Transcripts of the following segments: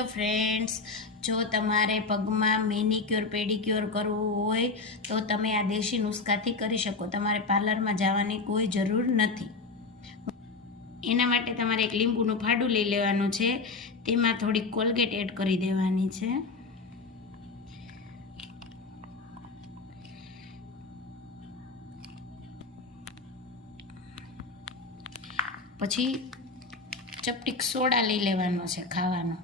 Hello friends, જો તમારે પગમાં મેનિક્યોર પેડિક્યોર કરવું હોય તો તમે આ દેશી નુસ્ખાથી કરી શકો. તમારે પાર્લરમાં જવાની કોઈ જરૂર નથી. એના માટે તમારે એક લીંબુનું ફાડું લઈ લેવાનું છે. તેમાં થોડી કોલગેટ એડ કરી દેવાની છે. પછી ચપટીક સોડા લઈ લેવાનો છે ખાવાનો.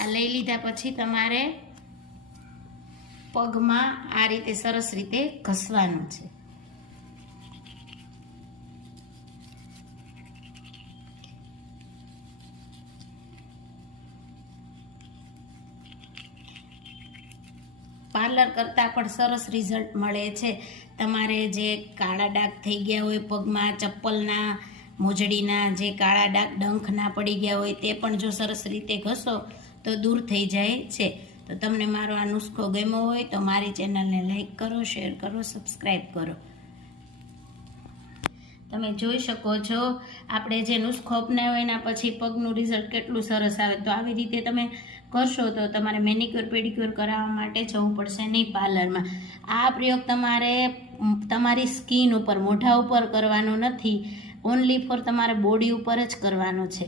આ લઈ લીધા પછી તમારે પગમાં આ રીતે સરસ રીતે ઘસવાનું છે. પાર્લર કરતાં પણ સરસ રિઝલ્ટ મળે છે. તમારે જે કાળા ડાઘ થઈ ગયા હોય પગમાં, ચપ્પલના મોજડીના જે કાળા ડાઘ ડંખના પડી ગયા હોય તે પણ જો સરસ રીતે ઘસો તો દૂર થઈ જાય છે. તો તમને મારો આ નુસ્ખો ગમ્યો હોય તો મારી ચેનલને લાઈક કરો, શેર કરો, સબસ્ક્રાઈબ કરો. તમે જોઈ શકો છો આપણે જે નુસ્ખો અપનાવ્યો એના પછી પગનું રિઝલ્ટ કેટલું સરસ આવે. તો આવી રીતે તમે કરશો તો તમારે મેનિક્યોર પેડિક્યોર કરાવવા માટે જવું પડશે નહીં પાર્લરમાં. આ પ્રયોગ તમારે તમારી સ્કિન ઉપર, મોઢા ઉપર કરવાનો નથી, ઓનલી ફોર તમારે બોડી ઉપર જ કરવાનો છે.